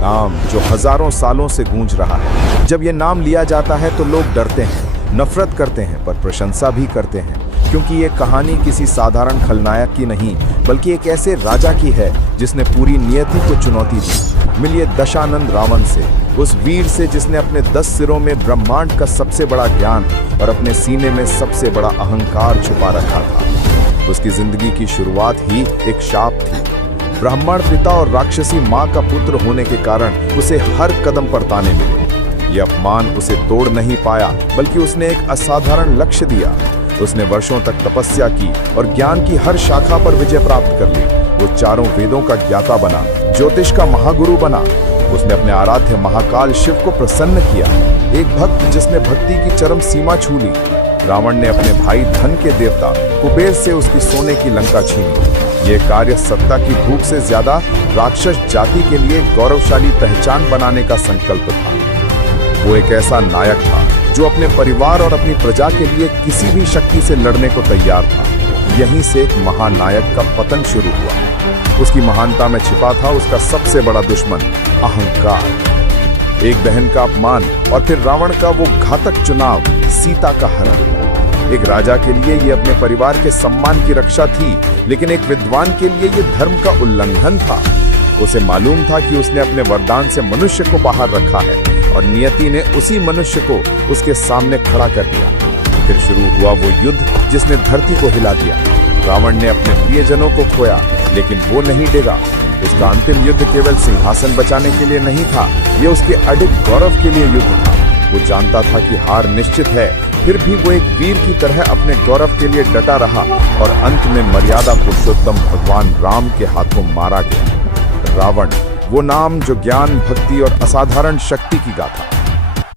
नाम जो हजारों सालों से गूंज रहा है। जब ये नाम लिया जाता है तो लोग डरते हैं, नफरत करते हैं, पर प्रशंसा भी करते हैं, क्योंकि ये कहानी किसी साधारण खलनायक की नहीं बल्कि एक ऐसे राजा की है जिसने पूरी नियति को चुनौती दी। मिलिए दशानंद रावण से, उस वीर से जिसने अपने 10 सिरों में ब्रह्मांड का सबसे बड़ा ज्ञान और अपने सीने में सबसे बड़ा अहंकार छुपा रखा था। उसकी जिंदगी की शुरुआत ही एक शाप थी। ब्राह्मण पिता और राक्षसी माँ का पुत्र होने के कारण उसे हर कदम पर ताने मिले। यह अपमान उसे तोड़ नहीं पाया, बल्कि उसने एक असाधारण लक्ष्य दिया। उसने वर्षों तक तपस्या की और ज्ञान की हर शाखा पर विजय प्राप्त कर ली। वो चारों वेदों का ज्ञाता बना, ज्योतिष का महागुरु बना। उसने अपने आराध्य महाकाल शिव को प्रसन्न किया, एक भक्त जिसने भक्ति की चरम सीमा छू ली। रावण ने अपने भाई धन के देवता कुबेर से उसकी सोने की लंका छीन ली। ये कार्य सत्ता की भूख से ज्यादा राक्षस जाति के लिए गौरवशाली पहचान बनाने का संकल्प था। वो एक ऐसा नायक था जो अपने परिवार और अपनी प्रजा के लिए किसी भी शक्ति से लड़ने को तैयार था। यहीं से एक महानायक का पतन शुरू हुआ। उसकी महानता में छिपा था उसका सबसे बड़ा दुश्मन, अहंकार। एक बहन का अपमान और फिर रावण का वो घातक चुनाव, सीता का हरण। एक राजा के लिए ये अपने परिवार के सम्मान की रक्षा थी, लेकिन एक विद्वान के लिए ये धर्म का उल्लंघन था। उसे मालूम था कि उसने अपने वरदान से मनुष्य को बाहर रखा है और नियति ने उसी मनुष्य को उसके सामने खड़ा कर दिया। फिर शुरू हुआ वो युद्ध जिसने धरती को हिला दिया। रावण ने अपने प्रियजनों को खोया, लेकिन वो नहीं डेगा। उसका अंतिम युद्ध केवल सिंहासन बचाने के लिए नहीं था, ये उसके अडिग गौरव के लिए युद्ध था। वो जानता था कि हार निश्चित है, फिर भी वो एक वीर की तरह अपने गौरव के लिए डटा रहा और अंत में मर्यादा पुरुषोत्तम भगवान राम के हाथों मारा गया। रावण, वो नाम जो ज्ञान, भक्ति और असाधारण शक्ति की गाथा।